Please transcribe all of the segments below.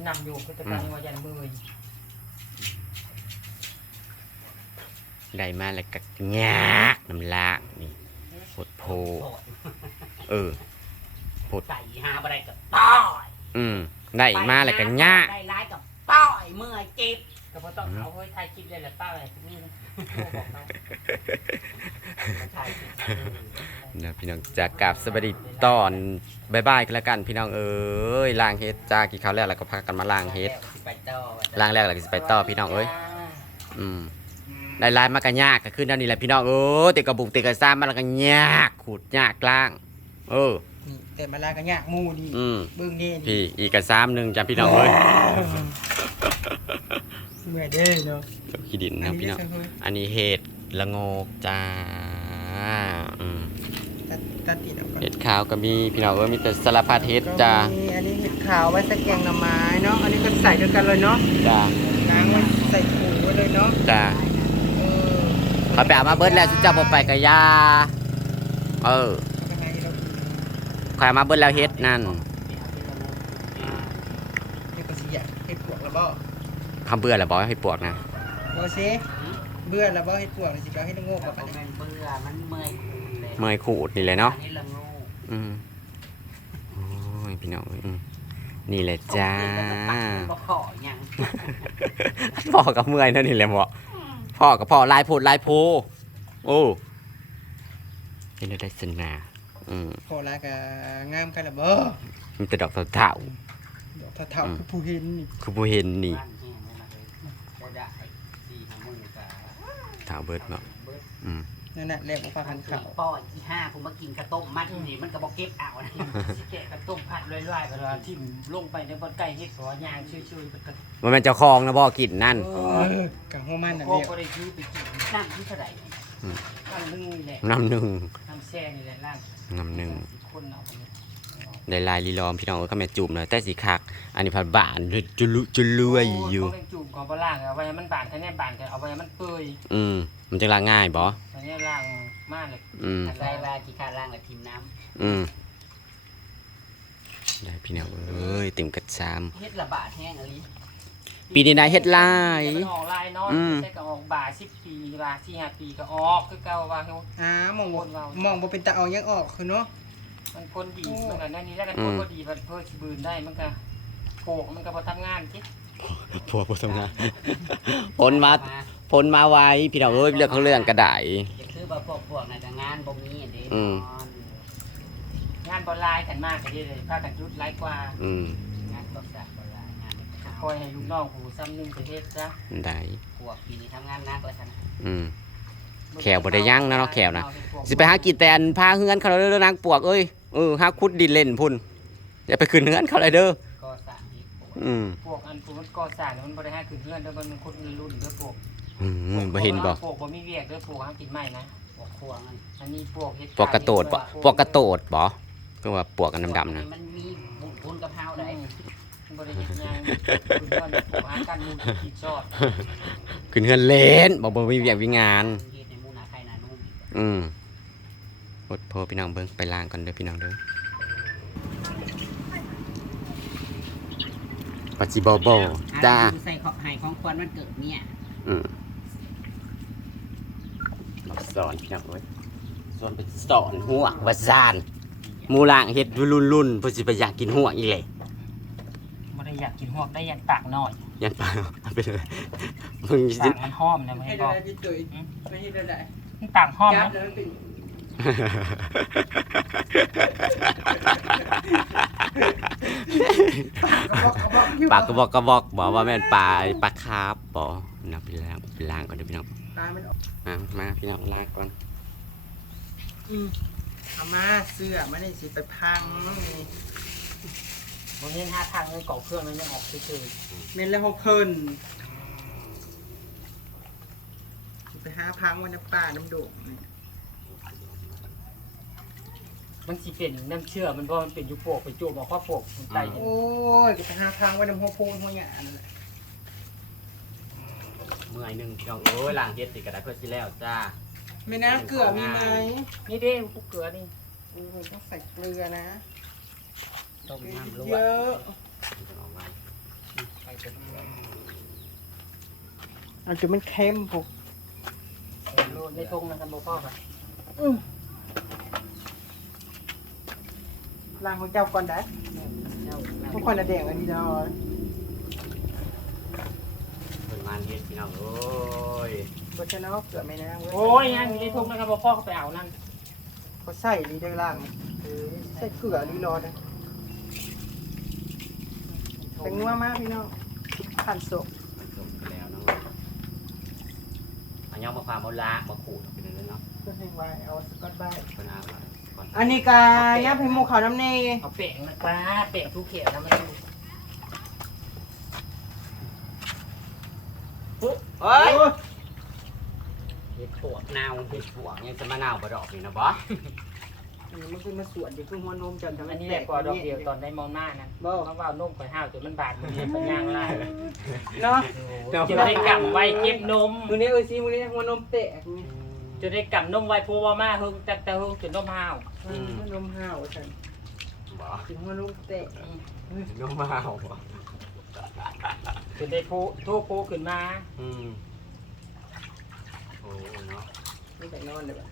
นำอยู่ก็จะการว่ายันมือได้มาแล้วก็ยากน้ำลากนี่ปวดโพปวดใส่หาอะไรกับป้อยได้มาแล้วก็ยากได้ร้ายกับป้อยเมื่อยเจ็บก็เพราะต้องเอาไว้ถ่ายคลิปได้แหละป้าอะไรที่นี่นะถ่ายคลิปนะพี่น้องจะกลับสวัสดีตอนบ่ายๆกันแล้วกันพี่น้องเอ้ยล้างเฮ็ดจ้ากี่คราวแรกแล้วก็พากันมาล้างเฮ็ดไปต่อล้างแรกแล้วก็สิไปต่อพี่น้องเอ้ยได้ลายมากก็ยากก็ขึ้นนั่นนี่แหละพี่น้องติดกระบุกติดกระซ้ำมาแล้วก็ยากขูดยากล้างนี่แต่มาลากันยากมูดีเบิ่งนี่พี่อีกกระซ้ำหนึ่งจำพี่น้องเอ้ยเมื่อเด้เนาะขี้ดินนะพี่น้องอันนี้เห็ดละโงกจ้าตัดติดออกก่อนเห็ดขาวก็มีพี่น้องเอ้ยมีแต่สารพัดเห็ดจ้าอันนี้เห็ดขาวไว้ใส่แกงหน่อไม้เนาะอันนี้ก็ใส่ด้วยกันเลยเนาะจ้าล้างไว้ใส่ถุงไว้เลยเนาะจ้าเขาไปเอามาเบิดแล้วสุดเจ้าบ่ไปกับยาทำไมเราขายมาเบิดแล้วเฮ็ดนั่นเนี่ยก็สิอยากเห็ดปวกแล้วบ่คำเบื่อแล้วบอกให้ปวกนะบ่ซิเบื่อแล้วบ่เห็ดปวกสิเอาให้โง่กับอันนี้มันเบื่อมันเมื่อยเมื่อยขูดนี่เลยเนาะอันนี้ละงูโอ้ยพี่น้องนี่แหละจ้าบ่ขอยังพ่อกับเมื่อยนั่นนี่แหละบอกพ่อกับพ่อลายโพดลายโพโอ้เป็นได้สนาพอแล้วก็งามกันแล้วบ่มันแต่ดอกเถาดอกเฒ่าๆคือผู้เห็นนี่คือผู้เห็นนี่บ้านแห้งเลยนะเลยได้4-5มื้อก็เถาเบิดเนาะนั่นน่ะแรกว่าพากันเข้าป้อยที่5ผมมากินกระต้มมัดนี่มันก็บ่เก็บเอานะสิแกะกระต้มผัดลอยๆไปแล้วทิ่มลงไปในบนไก่เฮ็ดหัวยางช่วยๆเป็นกระมันเป็นเจ้าของนะบ่กินนั่นกับหัวมันน่ะพวกเดียวก็ได้ซื้อไปกินน้ำที่เท่าไหร่ตั้งนึงนี่แหละน้ำหนึ่งน้ำแช่นี่แหละล่างน้ำหนึ่งคนเอาไปได้ลายลีลอมพี่น้องก็แม่จุ่มเลยแต่สีคักอันนี้ผัดบานจุลุยอยู่เขาเป็นจูบของปลาล่างเอาไว้ให้มันบานแค่นี้บานกันเอาไว้ให้มันเปื่อยมันจะล้างง่ายบ่อันนี้ล่างมากเลยอะไรว่ากี่ค่าล่างกับทีมน้ได้พี่น้องเอ้ยเต็มกระซามำเฮ็ดระบาดแห้งอะไรปีนี้นายเฮ็ดลายมันออกลายเนาะใช่ก็ออกบา10 ปีบา4-5 ปีก็ออกคือเก่าว่าเขามองบ่เป็นตาเอายังออกคือเนาะมันคนดีมันก็นั่นนี่แล้วกันคนก็ดีมันเพิ่มบืนได้มันก็โปกมันก็พอทำงานจิพวกทำงานผลมาไว้พี่น้องเอ้ยเรื่องของเรื่องกระไดจะคือว่าพวกในแต่งานบ่มีเด้งานบอลไลน์กันมากก็ได้เลยพากันยุดไลน์กว่างานก็สักบ่ได้งานคอยให้ลูกน้องหูซ้ำนึงประเทศซะได้พวกปีนี้ทำงานหนักแล้วกันแขวบ่ได้ยั่งนะเนาะแขวนะสิไปหากินแต่อันพาเฮือนเขาเด้อนางปวกเอ้ยหาขุดดินเล่นพุ่นอย่าไปขึ้นเฮือนเขาเลยเด้อก็สั่งอีกพวกอันพวกมันก่อสร้างมันบริหารขึ้นเพื่อนแล้วมันคนรุ่นเด้อพวกบ่เห็นบ่พวกบ่มีเวียกเด้อพวกหากินใหม่นะพวกครัวมันอันนี้พวกเฮ็ดปวกกระโตดบ่ปวกกระโตดบ่ก็ว่าปวกกันดำๆนะมันมีบุญกับเฮาได้บริเฮ็ดงานคุณเพื่อนพวกหาการมูลกินชอบขึ้นเฮือนเล่นบ่มีเวียกวิงานเฮ็ดในหมู่นาไทยนานุ่มอดโพพี่น้องเบิ่งไปล้างก่อนเด้อพี่น้องเด้อปัจจิบ่บ่จ้าใส่ของให้ของควรมันเกิดเนี่ยสอนพี่น้องเอ้ยสอนเป็นสอนหัวว่าซานหมู่ล่างเฮ็ดรุ่นเพิ่นสิไปอยากกินหัวอีแหละบ่ได้อยากกินหอกได้อยากตากหน่อยยันปลาเอาไปเลยมึงสิตากมันหอมนะไม่ให้ให้บได้อกจิตตุยไม่ให้ได้มันตากหอมจับนะแล้วมันเป็นปลากระบอกบอกว่าแม่นปลาคาร์ฟบ่นะไปล้างก่อนเด้อพี่น้องตามันออกมาพี่น้องล้างก่อนเอามาเสื้อมันนี่สิไปพังนี่บางทีหาทางเงินกล่องเครื่องมันยังออกเฉยเมนแล้วเพิ่นสิไปหาพังวันน้ำปลาน้ำโด่งนี่ๆมันสิเป็นน้ำเชื่อมันเพราะมันเป็นอยู่โปกไปจูบบอกว่าโปกมันไตโอ้ยก็ไปหาพังวันน้ำหัวโพนหัวหยานั่นแหละเมื่อยนึงพี่น้องเอ้ยล้างเฮ็ดสิก็ได้เพื่อสิแล้วจ้าแม่น้ำเกลือมีไหมนี่เด้พวกเกลือนี่ต้องใส่เกลือนะต้มน้ำลวเยกอะเอาไว้อันจะมันเค็มพวกโลดในทงนะครับบ่พ่อค่ะล้างของเจ้าก่อนได้เจ้าพวกคนละแดงอันนี้เนาะเป็นงานเฮ็ดพี่น้องโอ้ยบ่ชนะเกือบไม่นะเว้ยโอ้ยยังอยู่ในทงนะครับบ่พ่อเขาไปเอานั่นเขาใส่ลีได้ล่างใส่เกลือลีรอนะเป็นงัวมากพี่น้องขันศพจบไปแล้วเนาะอันยอมมาความเอาลามาขูดออกไปเลยเนาะเพื่อให้ไว้เอาสกอตไบเป็นอาก่อนอันนี้กายับให้หมูขาวน้ำเนยเอาแป้งนะครับแป้งทุกเขียนนะมันดูเฮ้ยเฮ็ดปวกนาวเฮ็ดปวกยังจะมานาวบ่ดอกนี่นะบ่อันนี้มันคือมาสวนอยู่คือหัวนมจันทำอันนี้แหละกว่าดอกเดียวตอนได้มองหน้านะเขาว่านุ่มข่อยห้าวจนมันบาดมือเป็นย่างลายเนาะจะได้กำไว้เก็บนมมือนี้ซิมือนี้หัวนมเตะจะได้กำนมไว้พูว่ามาเฮงแต่เฮงจนนมห้าวหัวนมห่าวฉันบ่กินหัวนมเตะน้องมาเอาบ่จนได้พูทุกพูขึ้นมาโอ้เนาะไม่ไปนอนเลยป่ะ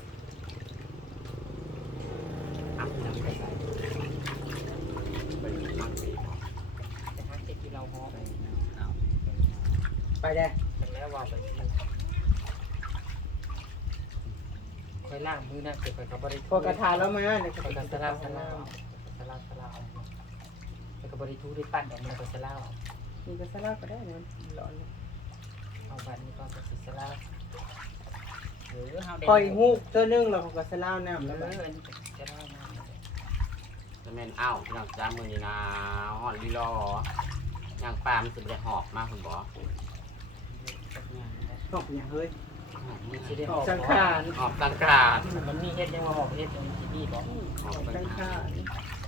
อ่ะยังไม่ใส่ไปมั่งสิแต่ถ้าเก็บที่เราห่อไปเอาไปได้แล้วว่าไปค่อยล่างมือนะเก็บไปกับบริพอกระทาแล้วมาเนี่ยไปกับสลาวไปกับบริทูได้ปั้นออกมาเป็นสลาวมีกระสลาก็ได้เนี่ยร้อนเอาบัตรนี้ก็เป็นสลาวหรือเฮาปล่อยฮูกตัวนึงเราของกระสลาน้ำแล้แล้ว วมัมัน นจะได้น้ำจะแม่นอ้าวพี่น้องจ้ามือนี่นะห่อนลีลอย่างปลามันสิบ่ได้หอบมากคุณบ่ตกอย่างเฮ้ยสิได้ออออก กสังขารหอบสังกาดมันมีเฮ็ดยังว่าออกเฮ็ดมันสิมีบ่หอบออกสัสังงกาขารด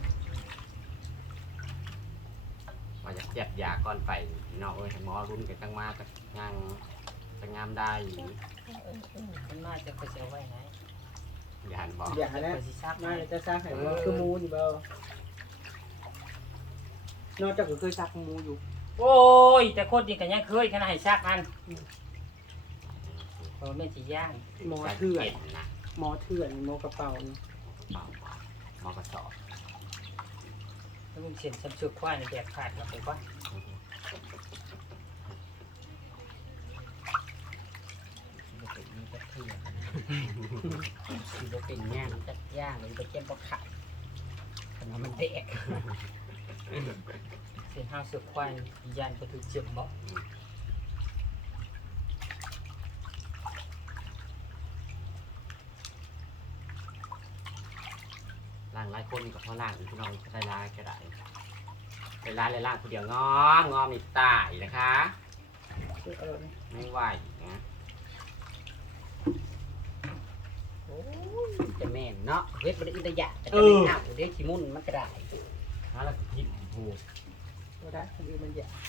ว่าจะเจ็บยาก่อนไปพี่น้องเอ้ยให้หมอรุ่นกันตั้งมาจะยังจะงามได้มันน่าจะไปเอาไว้ไหนอย่าหันบ่อย่านะไปสิซักมาจะซักให้ว่าคือมูนี่เบานอกจากก็เคยซักมูอยู่โอ้ยแต่คนนี่ก็ยังเคยขนาดให้ซักอันโอ้แม่สิย่างหมอเถื่อนเห็นนะหมอเถื่อนหมอกระเป๋านี่เปล่าหมอกระสอบแล้วมึงเสียนฉันเชือกควายในแบบขาดกับไปก่อนเป็นมีกระเทียมคือว่าเป็นย่างจัดย่างหรือไปเก็บปลาขาดขนาดมันแดกเสียนห้าวเสือกควายยันก็ถือเจ็บบ่ล่างหลายคนกับพ่อล่างอีกพี่น้องได้ลายก็ได้ได้ลายเลยล่างคนเดียวงอมีตายนะคะ ไม่ไหวนะโอ้ยจะแม่นเนาะเฮ็ดบ่ได้อินทยะแต่จะไม่เอาเด้ขี้มุ่นมันก็ได้ถ้าเราผิดถูกก็ได้คนอื่นมันอยาก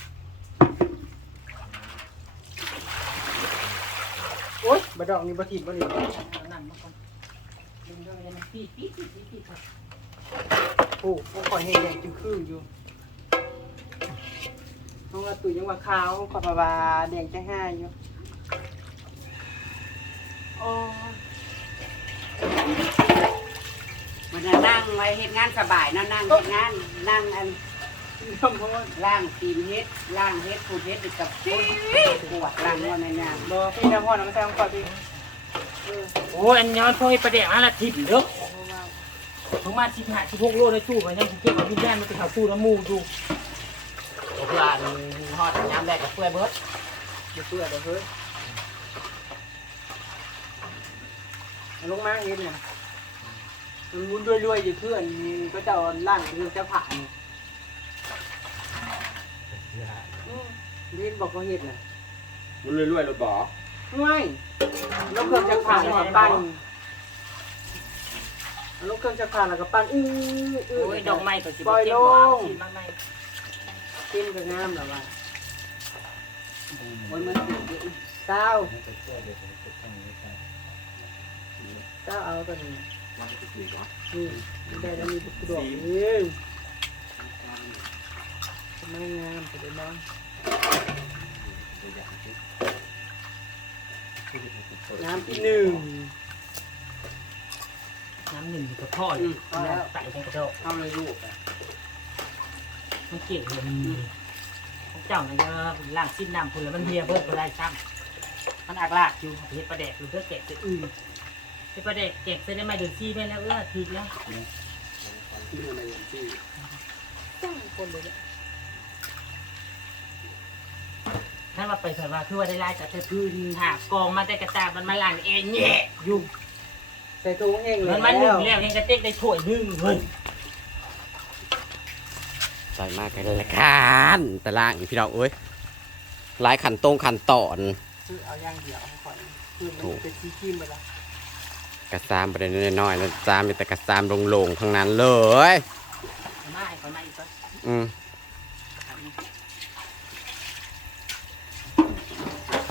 โอ๊ยบดอกนี่บทิดบดิเอาน้ำมาก่อนดึงเรื่องนี้มันปี๊ดปี๊ดปี๊ดปี๊ดปี๊ดโอ้พวกข่อยเห็นแดงจึงคืออยู่น้องละตุ๋ยยังว่าขาวขอบาแดงจะห้าอยู่โอ้มันน่ะนั่งไว้เฮ็ดงานสบายเนาะนั่งเฮ็ดงานนั่งอันน้ำพนล่างตีนเฮ็ดล่างเฮ็ดพูดเฮ็ดกับคนปวดล่างว่าแม่นางบอพี่น้ำพนน้ำแซงก่อนพี่โอ้ยอันย้อนพ่อให้ประเดี๋ยวอะไรทิพย์เด้อผมมา15-16 โลเลยตู้มันยังเก็บเอาพี่แม่มันไปเขาตู้น้ำมูดูเพื่อนทอดน้ำแรกกับเพื่อนเบิร์ดเดี๋ยวเพื่อเดี๋ยวเฮ้ยลงมาเห็นเนี่ยมันวุ้นรวยๆอยู่เพื่อนก็จะล่างเรื่องจะผ่านเรียนบอกเขาเห็นน่ะมันรวยๆรถบ่อไม่ลูกเครื่องจะผ่านแล้วก็ปั้นลูกเครื่องจะผ่านแล้วก็ปั้นโอ้ยดอกไม้ก็สิปล่อยลงสิมาใหม่กินก็งามแล้วว่าโอ้ยมันสิเต้าเต้าเอาตัวนี้มันจะติดเหรอนี่ได้แล้วมีบุกดอกนี่ไม่งามแต่เดี๋ยวน้องตัวอย่างที่น้ำที่หนึ่งน้ำหนึ่งอยู่กับพ่อน้ำใส่ในกระโดดเอาเลยลูกอ่ะมันเก่งเลยเจ้ามันจะล่างสิ้นน้ำคุณแล้วมันเฮียเบิดก็ได้ซ้ำมันอักลากอยู่เห็ดปลาแดกหรือเพื่อแกะจะอื่นเห็ดปลาแดกแกะเส้นได้ไหมเดือนซี่ไปแล้วถึกแล้วที่อะไรอย่างที่จ้างคนเลยเนี่ยถ้ามาไปสายว่าคือว่าได้ไล่จากพื้นหากองมาแต่กระตามันมาล่างเองแย่อยู่ใส่ถุงเองเลยมันหนึ่งแล้วยังกระเต็กได้ถ้วยหนึ่งเฮ้ยใส่มากกันเลยละกันแต่ล่างพี่น้องเอ้ยหลายขั้นตอนคือเอาย่างเดียวก่อนคือมันเป็นซีคิมไปละกระซามประเด็นน้อยๆนะซามมีแต่กระซามลงๆทั้งนั้นเลยไม่ขอไม่ก็อืมไป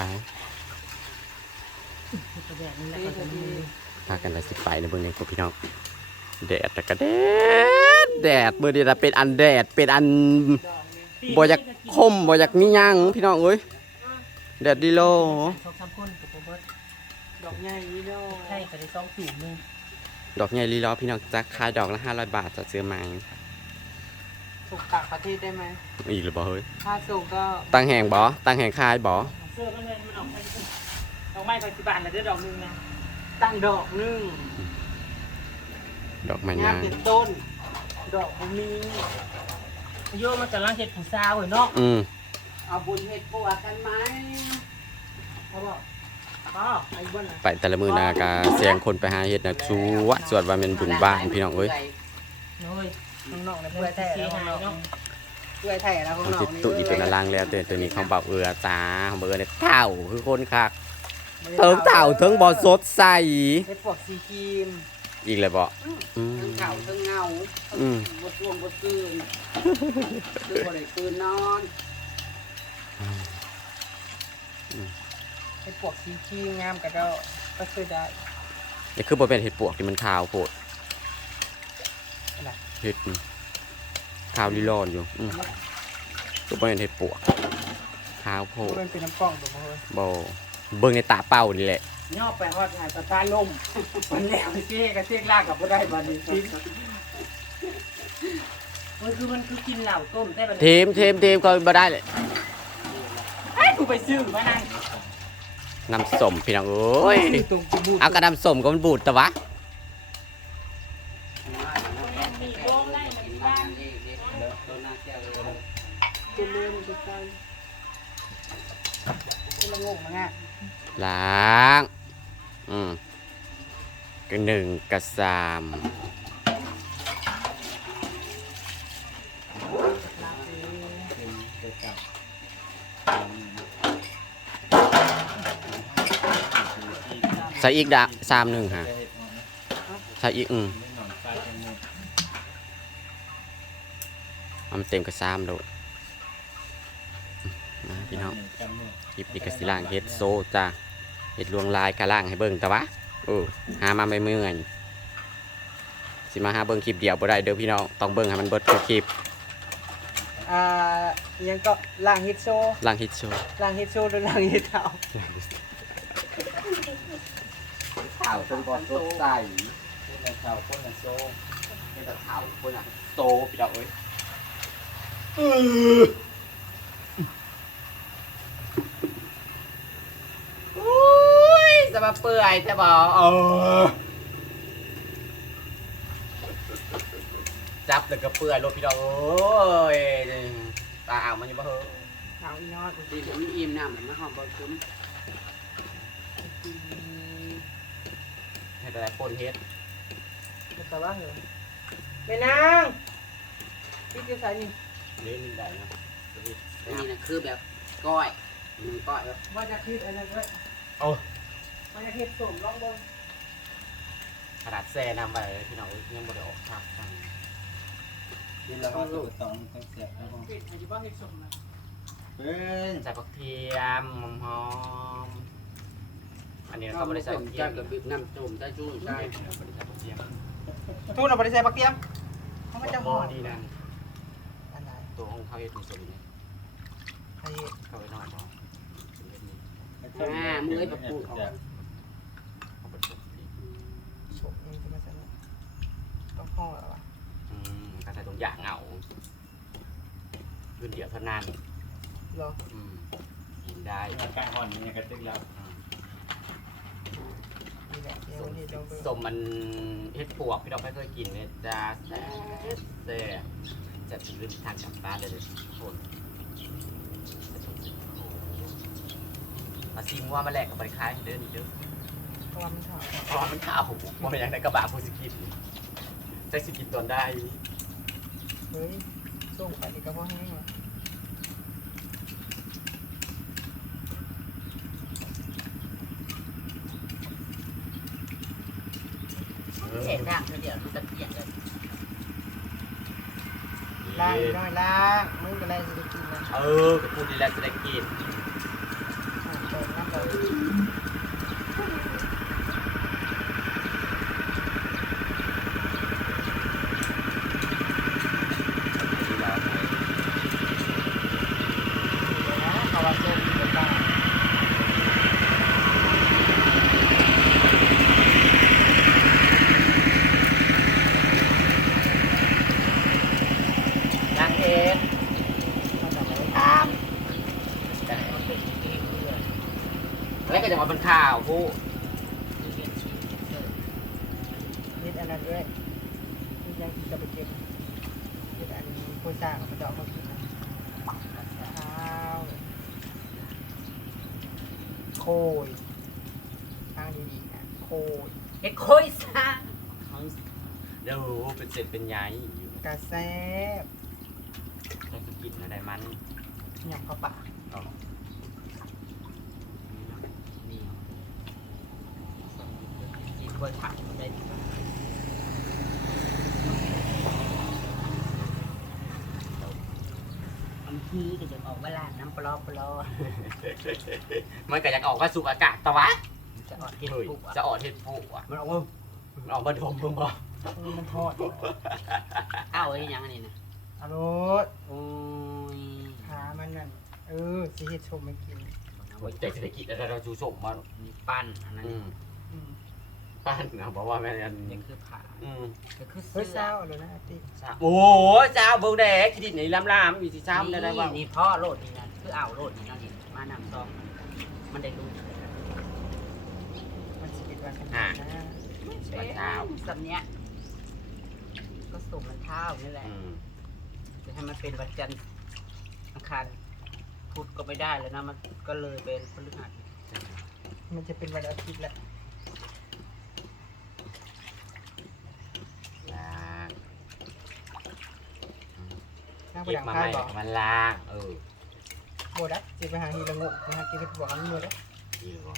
กระแดกนี่แหละก็จะมีพากันไปสิไปในเบื้องนี้พวกพี่น้องแดดแต่ก็แดดเบอร์เดียวเป็นอันแดดเป็นอันบ่อยากคมบ่อยากมีหยังพี่น้องเอ้ยแดดดีโลสองสามคนกับโบเบิร์ตดอกใหญ่นี่เนาะใช่ไปได้สองสูงนึงดอกใหญ่ลีล้อพี่น้องจะขายดอกละ500 บาทจะซื้อมาส่งต่างประเทศได้ไหมอีกหรือบ่เฮ้ยถ้าส่งก็ตั้งแห่งบ่ตั้งแห่งขายบ่เสื้อมันเลยมันออกไปดอกไม้ไปสิบบาทแล้วได้ดอกนึงนะตั้งดอกนึงดอกไม้งานนางเป็นต้น ดอกบุมีโยมันกำลังเห็ดผู้สาวเนาะเอาบุญเฮ็ดปวดกันไหมเขาบอกอ๋อไอ้บ้านน่ะไปแต่ละมื้อนากาเสียงคนไปหาเฮ็ดน่ะสวดว่าเป็นบุญบ้านพี่น้องเอ้ยน้อยน้องๆนะเพื่เพื่ออแต่แท้สีแล้วหายเนาะเพื่อแท้แล้วของมันน้องสิตุอีตัวน่ะล่างแล้วตัวนี้ของเบาเอือตาของเบาเอือเนี่ยเฒ่าคือคนคักเถิงเฒ่าเถิงบ่สดใสเฮ็ดปวกซีครีมอีกเลยบ่อืมทั้งเก่าทั้งเงาอืมบดช่วงบดคืนคือบ่ได้คืนนอนเฮ็ดปวกซีครีมงามกระดอกก็คือได้นี่คือบ่เป็นเห็ดปวกที่มันขาวโพดอะไรเห็ดนี่ขาวลีลอนอยู่ตัวบ่เป็นเห็ดปวกขาวโพดมันเป็นน้ำกล่องตัวมาเลยบ่เบิ่งในตาเป้านี่แหละย่อไปฮอดหายตาตาลมมันแล้วเจ๊กระเจ๊กลากกับบ่ได้บัดนี้ทิ้งมันคือกินเหล้าต้มแต่บัดเทมก็บ่ได้เลยไอ้กูไปซื้อมานั่นน้ำส้มพี่น้องเอ้ยตรงจมูกเอากระน้ำส้มก็มันบูดแต่วะมีโรงได้มันบ้านตัวหน้าแก้วเลยจะเลื่อนจะใจละงงนะง่ะล้างกระหนึ่งกระสามใส่อีกดะสามหนึ่งฮะใส่อีกมันเต็มกระซามแล้วมาพี่น้องคลิปนี้กสิล่างเฮ็ดโซจ้าเฮ็ดลวงลายกะล่างให้เบิ่งแต่วะหามาไม่เมื่อยสิมาหาเบิ่งคลิปเดียวบ่ได้เด้อพี่น้องต้องเบิ่งให้มันเบิดทุกคลิปยังก็ล่างฮิตโซล่างเฮ็ดโชว์ล่างฮิตโซหรือล่างฮิตเท้าข่าวเป็นบอลสดใสเป็นข่าวคนละโซเป็นข่าวคนละโตพี่น้องเอ้ยจะมาเปื่อยจะบอกจับเลยก็เปื่อยรถพี่น้องเอ้ยตาอ่างมันอยู่บ่เหรอเอาอีนอดดีผมอิ่มน้ำมันหอมบ่คุ้มให้แต่ละคนเฮ็ดแต่ว่าเหรอแม่นางพี่จะใส่นี่เล่นได้นะอันนี้นะคือแบบก้อยมันก้อยแบบว่าจะคิดอะไรก็โอ้ว่าจะคิดส่งลองบนขนาดแซ่นำไปพี่น้องยังบ่ได้ออกภาพกันกินแล้วก็ตัวตองต้องแสบแล้วก็ปิดให้ที่บ้านให้ส่งนะเป็นใส่ผักเทียมหอมๆอันนี้ก็บ่ได้ใส่ผักเทียจ้าม กับบีบน้ำจุ่มใต้จุ่มใช่บ่ได้ใส่ผักเทียมทูนเอาไปใส่ปักเทียมเขาไม่จะพห่ออดีนั่นอะไรตัวตัวของเขาเฮ็ดมีสมนี่ใครเห็นเขาไปนอนบ่เป็นเฮ็ดนี่มือแบบปูเขาเขาบ่สมนี่โฉบเองจะมาสนุกต้องห้องแล้ววะก็ใส่ตรงอย่างเอาคืนเดียวเท่านั้นรอกินได้การห่อนนี่ก็ตึกแล้วนี่แหละเดี๋ยววันนี้ลองไปสมมันเฮ็ดปวกพี่น้องไม่เคยกินเนี่ยจ้าแซ่จะเป็นทางกลับบ้านเลยทุกคนมาซีมัวมาแลกกับบริคายเดินเด้อเพราะว่ามันถามเพราะว่ามันข้าวว่ามันยังได้กระบะผู้สกินใจสกินตอนได้เฮ้ยส่งไปดีก็เพราะแห้งวะเห็นด่างเดียวมันตะเกียงกันล้างน้อยล้างมึงก็เลยจะได้กินนะกับพูดดีแล้วจะได้กินเปิดน้ำเลยดีแล้วนะเขาว่าส่งไปบ้านนางเอ็นเขาจะไม่ได้ตามแล้วก็จะมาเป็นข่าวผู้นิดอันนั้นด้วยนิดยังกินจะไปเก็บนิดอันโคซ่าเขาจะเอามากินนะข้าวโคยข้างดีๆนะโคยเอ็กโค้ยซ่าเดี๋ยวเป็นเสร็จเป็นใยอยู่กระแซบต้องกินอะไรมันยำข้าวปลานี่กินกล้วยผักได้ดีกว่าบางทีก็จะออกเวลาน้ำปลอมันก็อยากออกมาสู่อากาศตะวะจะออกเห็ดเฮ้ยปุกจะออกเห็ดปูอ่ะมันออกมามันออกมาดมมึงบ่มันทอดอ้าวไอ้ยังอันนี้นะอารสโอ้ยขามันนั่นสิเฮ็ดชมไม่กินว่าใจเศรษฐกิจอะไรเราจูส่งมามีปั้นอันนั้นอืมป้านนะบอกว่าแม่นนี่คือผ่าอืมก็คือเฮ้ยเสื้เศอร้าเลยนะอาติโอ้เจ้าเบิ่งแดกที่ดินในลามๆมีสิซ้ำได้ได้บ่นี่พ่อโลดนี่นะคือเอาโลดนี่เนาะนี่มานำซองมันได้รู้มันสิเป็นวันกันนะวันเช้าสำเนี้ยก็ส่งมันเท้านี่แหละอืมจะให้มันเป็นวันจันทร์อังคารพุธก็ไม่ได้แล้วนะมันก็เลยเป็นพฤหัสมันจะเป็นวันอาทิตย์แหละล้างนั่งไปเก็บดังมาข้าใหวม่บอกมันล้างโบดักจะไปหาฮีระงกไปหากินเห็ดบอกมันมือแล้วดีบ่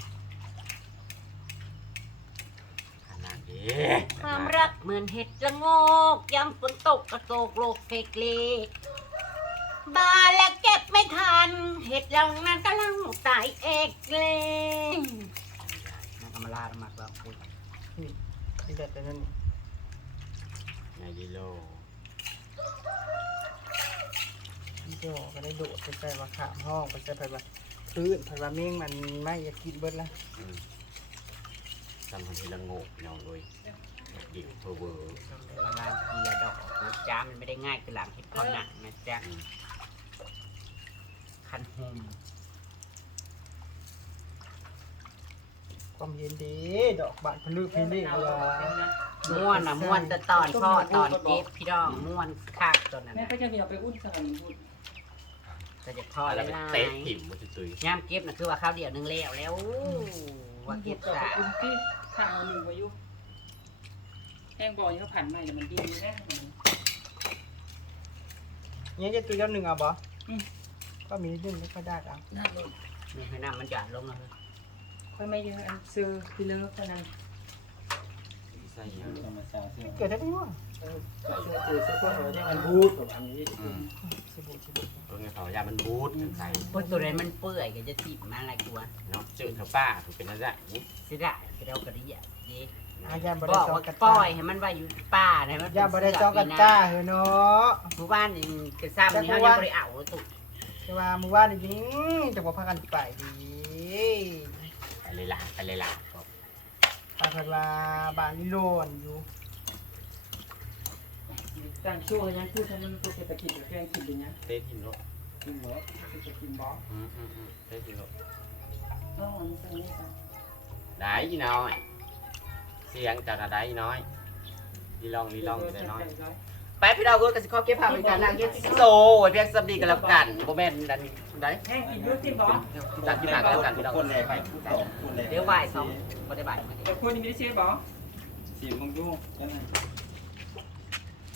ขนาดนี้ความรักเหมือนเห็ดละโงกยามฝนตกกระโตกโลกเฟกเลกบานและเก็บไม่ทัน เห็ดเหล่านั้นกำลังตายเอกเลยมันกำมะลาดมากแล้วคุณนี่แต่นั่นไงยิโลพี่โจก็ได้โดดไปใส่ว่าขามห้องไปใส่ไปว่าพื้นไปว่าเม่งมันไม่อยากกินเบิดละจำคนที่ละโงกเนาะเลยดิวเพอเวอร์กำมะลาทีละดอกนะจ๊ะมันไม่ได้ง่ายคือหลังเห็ดพอหนักนะจ๊ะคันหุมความเย็นดีดอกบานพลึกเพลี่เลยม่วนอ่ะม่วนแต่ตอนพ่อตอนเก็บพี่น้องม่วนคักตอนนั้นแม่น่ะก็จะมีเอาไปอุ่นสลัดพูดแต่จะทอดแล้แล้ว วเป็นเตะถิ่มมันตุยย่ามเก็บน่ะคือว่าข้าวเดียวหนึงแล้วว่าเก็บกับสาอุ่นที่ข้างเอาหนึ่งไว้อยู่แห้งบ่อยเขาผ่านใหม่แต่มันดีแน่เนี่ยจะตัวเจ้าหนึ่งเอาบ่ก็มีนึ่งไม่ค่อยได้เอานี่ให้น้ำมันหยาดลงแล้วค่อยไม่เยอะอันซื้อพี่เลิฟเท่านั้นใส่ยังธรรมชาติเกิดได้ด้วยมันพูดกับอันนี้สบู่สบู่ตัวไงเขายามันบูดใส่พวกตัวนั้นมันเปื่อยก็จะทิ่มมาอะไรกลัวเนาะจืดเถอะป้าถูกเป็นอะไรนี่สิได้คือเรากระดิ่งดีอาจารย์บ่บได้อกซองว่ากัดปล่จ้าอยให้มันไว้อยู่ป่าให้มันย่าบ่ได้ซองกัดจ้าเฮ้ยเนาะหมู่บ้านนี่กระซ้ำนี่เขายังบ่ได้เอาตุกแต่ว่ามื้อวานนี่จะบ่พากันไปดีไปเลยล่ะไปเลยล่ะปาเพิ่นว่าบ้านนี่โลนอยู่ตั้งช่วงยังคือทำมันตัวเศรษฐกิจกับแกงกินเป็นยังเต้นหินโลกินหมดจะกินบอสเต้นหินโลต้องอันนี้สั่งนี่สั่งได้อีน้อยเสียงจากได้อีน้อยลีลองอยู่ได้น้อยไปพี่ดาวก็สิขอเก็บภาพเป็นการนางเย็ดโซเพียงสำดีกันแล้วกันบ่แม่นดันได้แห้งกินด้วยกินบอสจัดที่หนักแล้วกันพี่ดาวคนแรกไปคนแรกเดี๋ยวบ่ายสองบ่ได้บ่ายแต่คนนี้ไม่ใช่บอสเสียงมึงดูยังไง